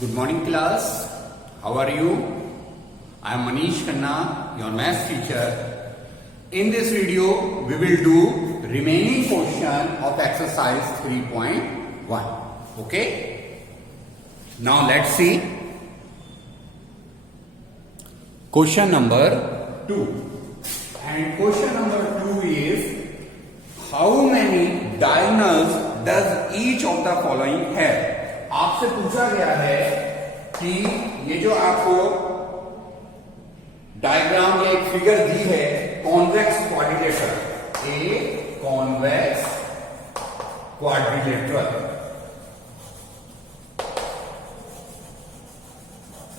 Good morning class. How are you? I am Manish Khanna, your maths teacher. In this video, we will do remaining portion of exercise 3.1. Okay? Now let's see. Question number 2. And question number 2 is, how many diagonals does each of the following have? आपसे पूछा गया है कि ये जो आपको diagram या एक फिगर दी है convex quadrilateral, a convex quadrilateral,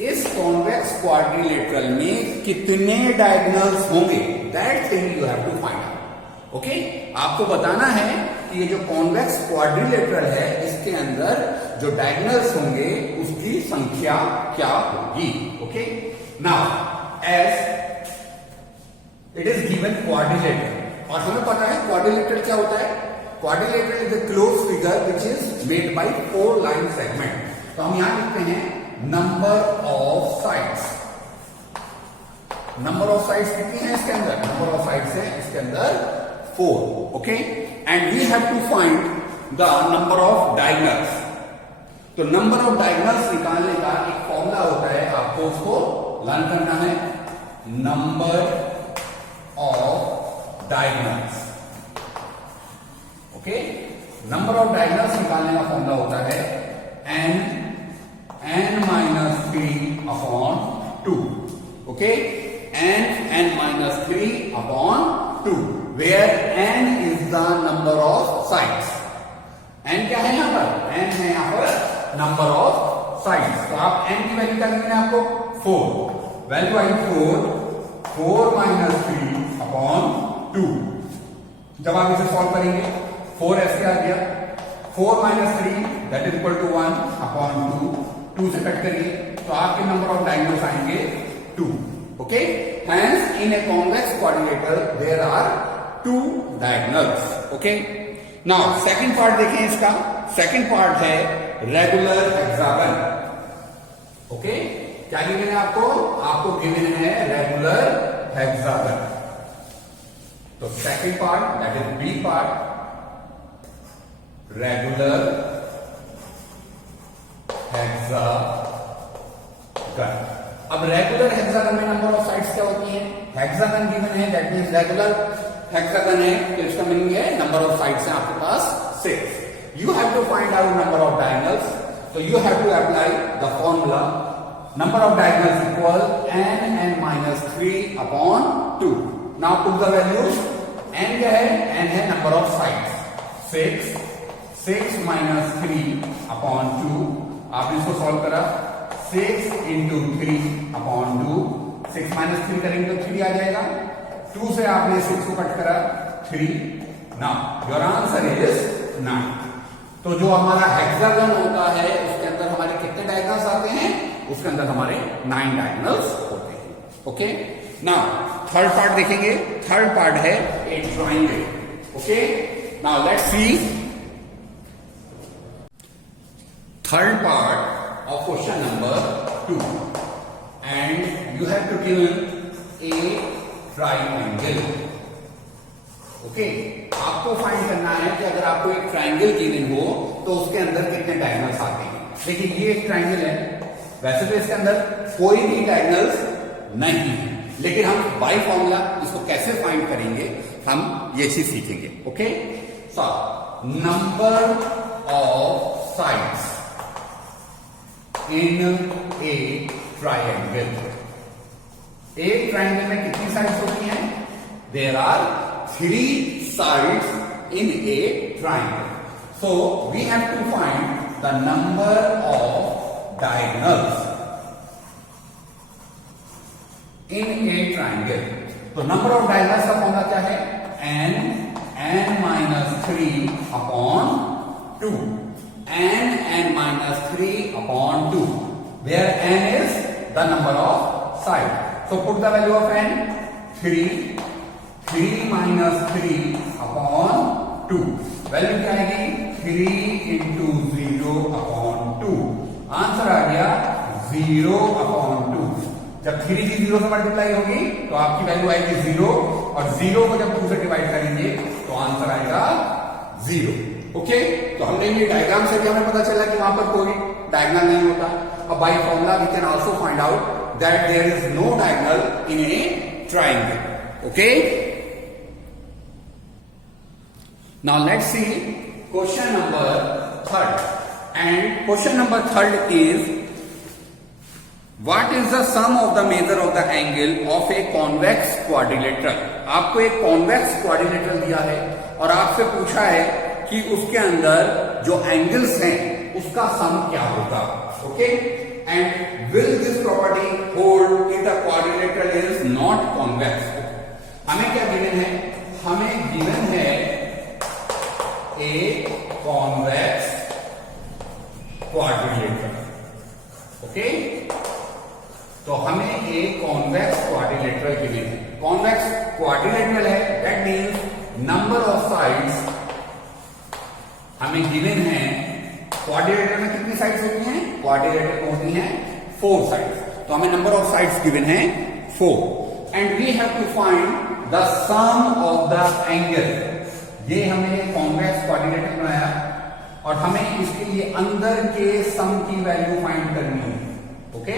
इस कॉन्वेक्स क्वाड्रिलेटरल में कितने डायगोनल्स होंगे, that thing you have to find out. Okay, आपको बताना है कि ये जो कॉन्वेक्स क्वाड्रिलेटरल है इसके अंदर जो डायगोनल्स होंगे उसकी संख्या क्या होगी. Okay, now as it is given quadrilateral, और हमें पता है क्वाड्रिलेटरल क्या होता है. Quadrilateral is a close figure which is made by 4 line segment. तो हम यहां लिखते हैं number of sides. Number of sides कितनी है इसके अंदर? नंबर ऑफ साइड्स है इसके अंदर 4. Okay, and we have to find the number of diagonals. तो नंबर ऑफ डायगोनल्स निकालने का एक फॉर्मूला होता है, आपको उसको लर्न करना है. Number of diagonals. Okay, number of diagonals निकालने का फॉर्मूला होता है n minus 3 upon 2. Okay, n minus 3 upon 2, where n is the number of sides. n क्या है यहां पर? n है यहां पर नंबर ऑफ साइड्स. तो आप n की वैल्यू क्या लिखनी है आपको? 4. वैल्यू आई 4 माइनस 3 अपॉन 2. जब आप इसे सॉल्व करेंगे 4 ऐसे आ गया, 4 minus 3 that is equal to 1 upon 2 से कट करिए तो आपके नंबर ऑफ डायगोनल्स आएंगे 2. Okay, hence in a convex quadrilateral there are 2 diagonals. Okay, now second part देखें इसका. सेकंड पार्ट है रेगुलर हेक्सागन. ओके, क्या गिवन है आपको? आपको गिवन है रेगुलर हेक्सागन. तो second part that is B part, regular hexagon. अब रेगुलर हेक्सागन में नंबर ऑफ साइड्स क्या होती है? हेक्सागन गिवन है, दैट मींस रेगुलर हेक्सागन है तो इसका मीनिंग है नंबर ऑफ साइड्स है आपके पास 6. You have to find out number of diagonals, so you have to apply the formula number of diagonals equal n minus 3 upon 2. Now put the values. n क्या है? n है number of sides. 6 minus 3 upon 2. आपने इसको solve करा, 6 into 3 upon 2. 6 minus 3 करेंगे तो 3 आ जाएगा. 2 से आपने 6 को कट करा, 3. Now your answer is 9. तो जो हमारा हेक्सागन होता है उसके अंदर हमारे कितने डायगोनल्स आते हैं? उसके अंदर हमारे 9 डायगोनल्स होते हैं. ओके, नाउ थर्ड पार्ट देखेंगे. थर्ड पार्ट है a triangle. Okay, now let's see third part of question number 2 and you have to given a triangle. Okay, आपको फाइंड करना है कि अगर आपको एक ट्रायंगल गिवन हो तो उसके अंदर कितने डायगोनल्स आते हैं. देखिए ये एक ट्रायंगल है, वैसे तो इसके अंदर कोई भी डायगोनल्स नहीं है, लेकिन हम बाय फॉर्मूला इसको कैसे फाइंड करेंगे हम ये चीज सीखेंगे. Okay, so number of sides in a triangle. एक ट्रायंगल में कितनी साइड्स होती हैं? There are 3 sides in a triangle. So we have to find the number of diagonals in a triangle. तो number of diagonals का formula क्या है? n minus 3 upon 2. n minus 3 upon 2, where n is the number of sides. So put the value of n. 3 minus 3 upon 2. Value क्या आएगी? 3 into 0 upon 2. Answer आ गया 0 upon 2। जब 3 की 0 से मल्टीप्लाई होगी तो आपकी वैल्यू आएगी 0, और 0 को जब 2 से डिवाइड करेंगे तो आंसर आएगा 0। ओके, तो हमने ये डायग्राम से भी हमें पता चला कि वहां पर कोई डायगोनल नहीं होता। अब by formula we can also find out that there is no diagonal in a triangle. Okay, now let's see question number 3rd, and question number 3rd is What is the sum of the measure of the angle of a convex quadrilateral? आपको एक convex quadrilateral दिया है और आपसे पूछा है कि उसके अंदर जो एंगल्स हैं उसका सम क्या होगा। Okay, and will this property hold if the quadrilateral is not convex. हमें क्या गिवन है? हमें गिवन है ए कॉन्वेक्स क्वाड्रिलेटरल। ओके, तो हमें एक कॉन्वेक्स क्वाड्रिलेटरल गिवन है। कॉन्वेक्स क्वाड्रिलेटरल है, that means number of sides हमें गिवन है। क्वाड्रिलेटरल में कितनी साइड्स होती हैं? क्वाड्रिलेटरल में होती हैं 4 साइड्स, तो हमें नंबर ऑफ साइड्स गिवन है 4, and we have to find the sum of the angle. ये हमने कॉन्वेक्स क्वाड्रिलेटरल बनाया और हमें इसके लिए अंदर के सम की वैल्यू फाइंड करनी है। Okay,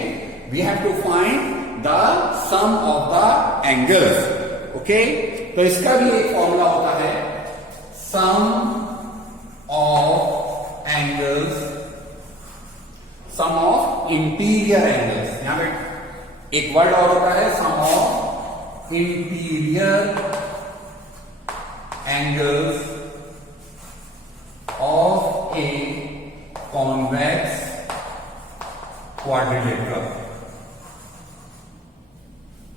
we have to find the sum of the angles. Okay, तो इसका भी एक फॉर्मूला होता है, sum of angles, sum of interior angles। यहां पे एक वर्ड और होता है sum of interior angles of a convex quadrilateral।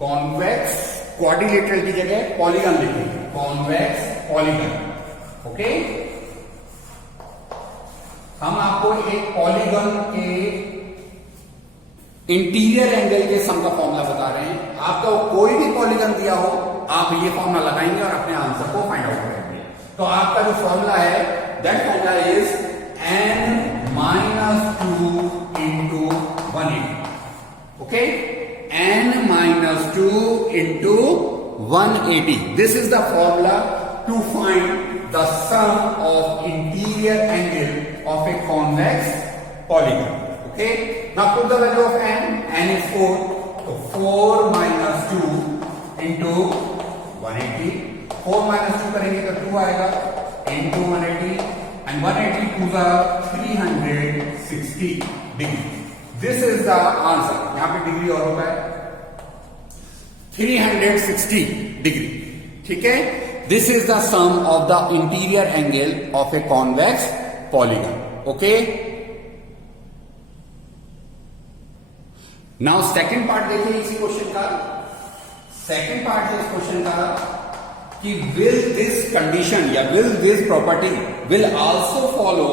Convex quadrilateral की जगह पॉलीगन लिखेंगे, कॉन्वेक्स पॉलीगन। ओके, हम आपको एक पॉलीगन के इंटीरियर एंगल के सम का फॉर्मूला बता रहे हैं। आपको कोई भी पॉलीगन दिया हो, आप ये फॉर्मूला लगाएंगे और अपने आंसर को फाइंड आउट करेंगे। तो आपका जो फॉर्मूला है, that formula is n-2 into 180। Okay, n-2 into 180। This is the formula to find the sum of interior angle of a convex polygon. Okay, now put the value of n. N is 4, so 4 minus 2 into 180। 4 minus 2 करेंगे तो 2 आएगा into 180, and 180 to the 360 degree। This is the answer। यहां पे degree और होता है 360 degree. ठीक है, this is the sum of the interior angle of a convex polygon. Okay, now second part देखिए इसी क्वेश्चन का। सेकंड पार्ट है इस क्वेश्चन का कि विल दिस कंडीशन या will this property will also follow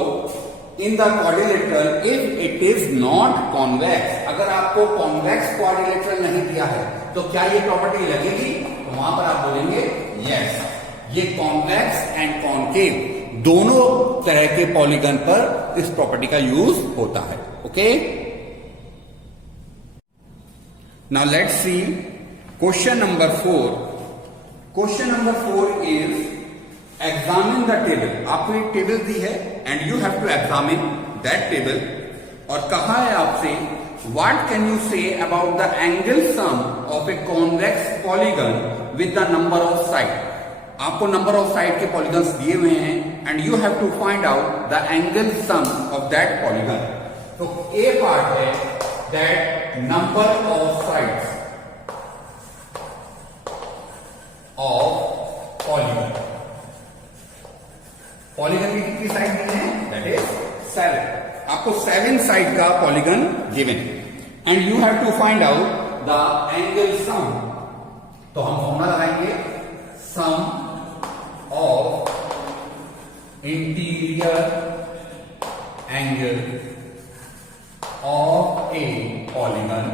in the quadrilateral if it is not convex. अगर आपको कॉन्वेक्स क्वाड्रिलेटरल नहीं दिया है तो क्या ये प्रॉपर्टी लगेगी? तो वहां पर आप बोलेंगे यस, ये कॉन्वेक्स एंड कॉन्केव दोनों तरह के पॉलीगन पर इस प्रॉपर्टी का यूज होता है। Okay, now let's see question number 4। Question number 4 is examine the table. आपको एक टेबल दी है and you have to examine that table, और कहा है आपसे what can you say about the angle sum of a convex polygon with the number of side. आपको number of side के पॉलीगन्स दिए हुए हैं and you have to find out the angle sum of that polygon. तो a part है that number of sides of polygon. Polygon की कितनी side दी है? That is 7। आपको 7 साइड का polygon given and you have to find out the angle sum. तो हम फॉर्मूला लगाएंगे sum of interior angle of a polygon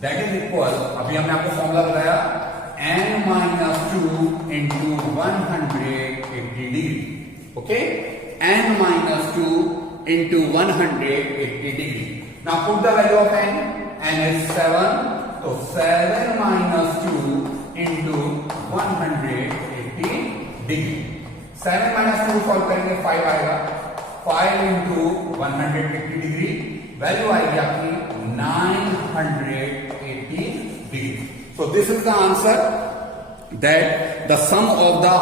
that is equal, अभी हमने आपको फॉर्मूला बताया, n-2 into 180 degree। Okay, n-2 into 180 degree. Now put the value of n. n is 7. So 7 minus 2 into 180 degree. 7 minus 2 solve करेंगे 5 आएगा. 5 into 180 degree. Value आएगी आपकी 980 degree. So this is the answer, that the sum of the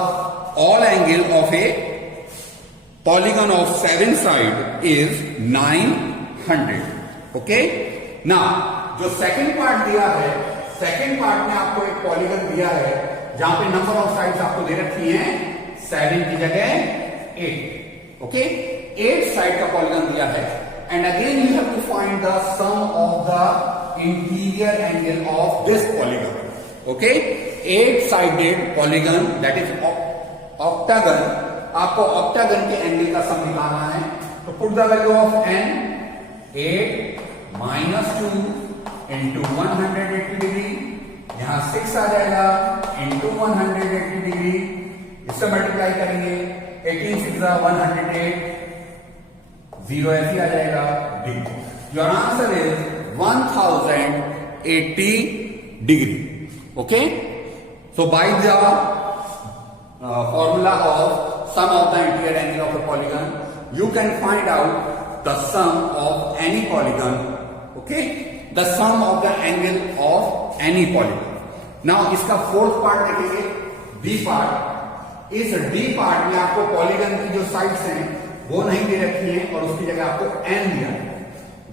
all angle of a polygon of 7 side is 900. Okay. Now जो second part दिया है, second part में आपको एक पॉलीगन दिया है जहां पे नंबर ऑफ साइड्स आपको दे रखी हैं 7 की जगह 8. ओके, 8 साइड का पॉलीगन दिया है. And again you have to find the sum of the interior angle of this polygon. Okay, 8 sided polygon that is octagon. आपको ऑक्टागन के एंगल का सम निकालना है. तो put the value of n. 8 minus 2 into 180 degree. यहां 6 आ जाएगा into 180 degree. इससे multiply करेंगे. 18 6 108. 0 ऐसे आ जाएगा degree. Your answer is 1080 degree. Okay, so by the formula of sum of the interior angle of a polygon, you can find out the sum of any polygon. Okay, the sum of the angle of any polygon. Now इसका fourth part देखेंगे, D part. इस D part में आपको polygon की जो sides हैं वो नहीं दे रखी हैं और उसकी जगह आपको n दिया है.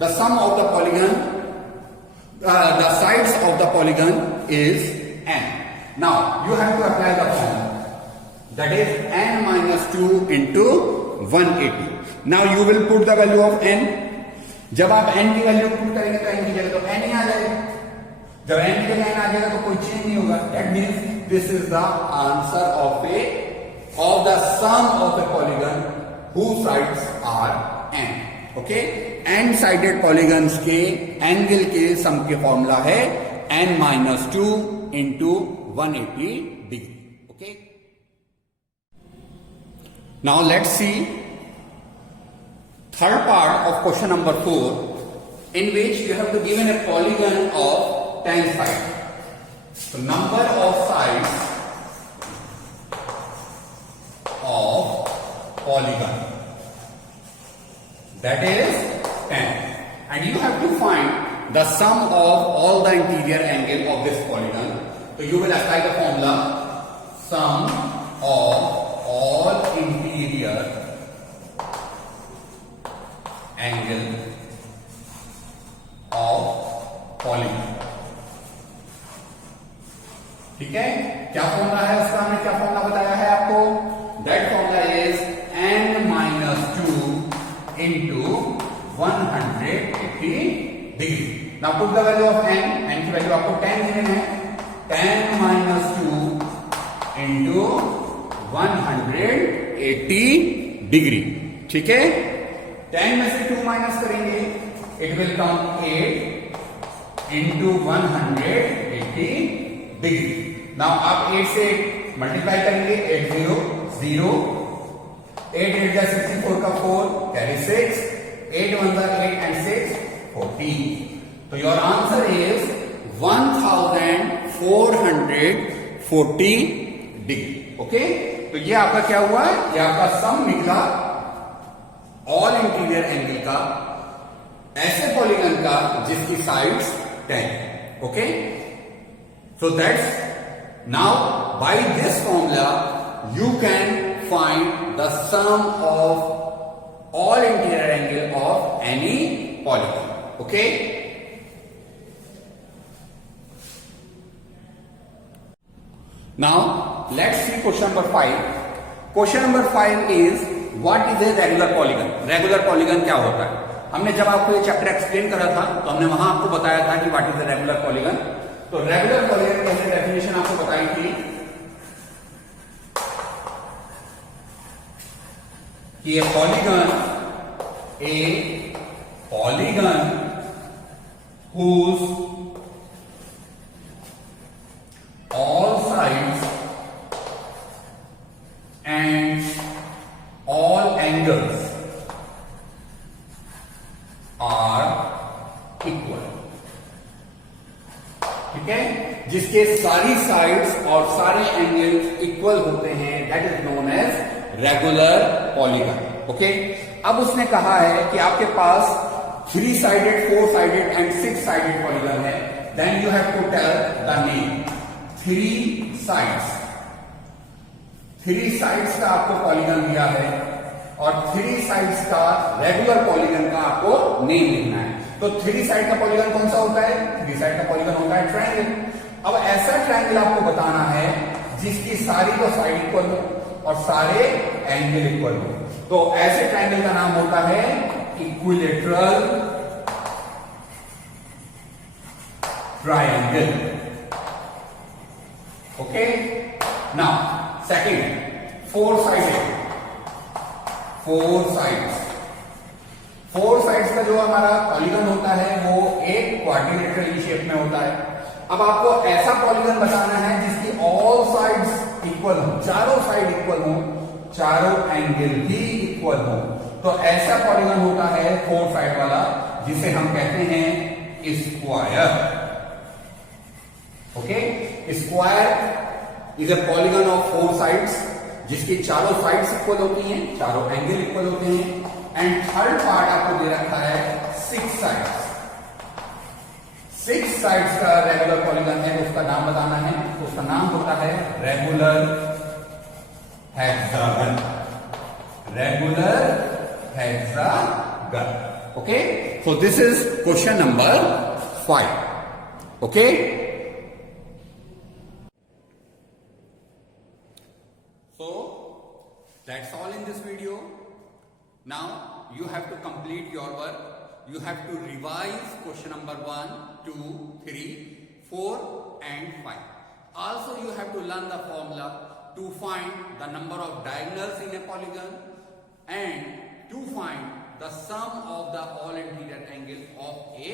The sum of the polygon, the sides of the polygon is n. Now you have to apply the formula, that is n minus 2 into 180. Now you will put the value of n. जब आप n की value put करेंगे तो n की जगह तो n ही आ जाएगा. जब n की जगह n आ जाएगा तो कोई चेंज नहीं होगा. That means this is the answer of the sum of a polygon whose sides are n. Okay, n sided polygons के एंगल के सम के फॉर्मूला है n minus 2 into 180 degree. Okay. Now let's see third part of question number 4, in which you have to given a polygon of 10 sides. So number of sides of polygon, that is 10, and you have to find the sum of all the interior angle of this polygon. So you will apply the formula sum of all interior angle of polygon. ठीक है, क्या formula है उसका? हमने क्या formula बताया है आपको? That formula is n minus 2 into 180 degree. Now put the value of n. n की वैल्यू आपको 10 गिवन है. 10 minus 2 into 180 डिग्री. ठीक है, 10 में से 2 माइनस करेंगे, it will come 8 into 180 degree. Now आप 8 से मल्टीप्लाई करेंगे. 8 0 0. 8 8 जा 64 का 4 कैरी 6. 8 1 जा 8 and 6 14. तो your answer is 1440 degree. Okay, तो ये आपका क्या हुआ? ये आपका सम निकला ऑल इंटीरियर एंगल का ऐसे पॉलीगन का जिसकी sides 10. Okay, so that's now by this formula you can find the sum of all interior angle of any polygon. Okay, now let's see question number 5. Question number 5 is what is a regular polygon. Regular polygon क्या होता है? हमने जब आपको ये chapter explain करा था तो हमने वहां आपको बताया था कि what is a regular polygon. तो रेगुलर पॉलीगन की हमने डेफिनेशन आपको बताई थी कि ए polygon whose all sides and all angles जिसके सारी साइड्स और सारे एंगल्स इक्वल होते हैं, that is known as regular polygon. Okay, अब उसने कहा है कि आपके पास 3 sided, 4 sided and 6 sided polygon है, then you have to tell the name. 3 sides, 3 sides का आपको पॉलीगन दिया है और 3 साइड्स का रेगुलर पॉलीगन का आपको नेम लिखना है। तो 3 साइड का पॉलीगन कौन सा होता है? 3 साइड का पॉलीगन होता है ट्रायंगल। अब ऐसा ट्रायंगल आपको बताना है जिसकी सारी तो साइड इक्वल हो और सारे एंगल इक्वल हो। तो ऐसे ट्रायंगल का नाम होता है equilateral triangle. Okay, now second, 4 sided, 4 sides. 4 sides का जो हमारा पॉलीगन होता है वो एक क्वाड्रिलेटरल शेप में होता है। अब आपको ऐसा पॉलीगन बताना है जिसकी ऑल साइड्स इक्वल हो, चारों साइड इक्वल हो, चारों एंगल भी इक्वल हो। तो ऐसा पॉलीगन होता है 4 साइड वाला, जिसे हम कहते हैं square. Okay, square is a polygon of 4 sides, जिसकी चारों साइड्स इक्वल होती हैं, चारों एंगल इक्वल होते हैं। एंड थर्ड पार्ट आपको दे रखा है 6 साइड्स। 6 साइड्स का रेगुलर पॉलीगन है, उसका नाम बताना है। उसका नाम होता है regular hexagon. Regular hexagon. Okay, so this is question number 5. Okay, so that's all in this video. Now you have to complete your work. You have to revise question number 1, 2, 3, 4 and 5. Also you have to learn the formula to find the number of diagonals in a polygon and to find the sum of the all interior angle of a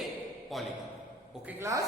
polygon. Okay class?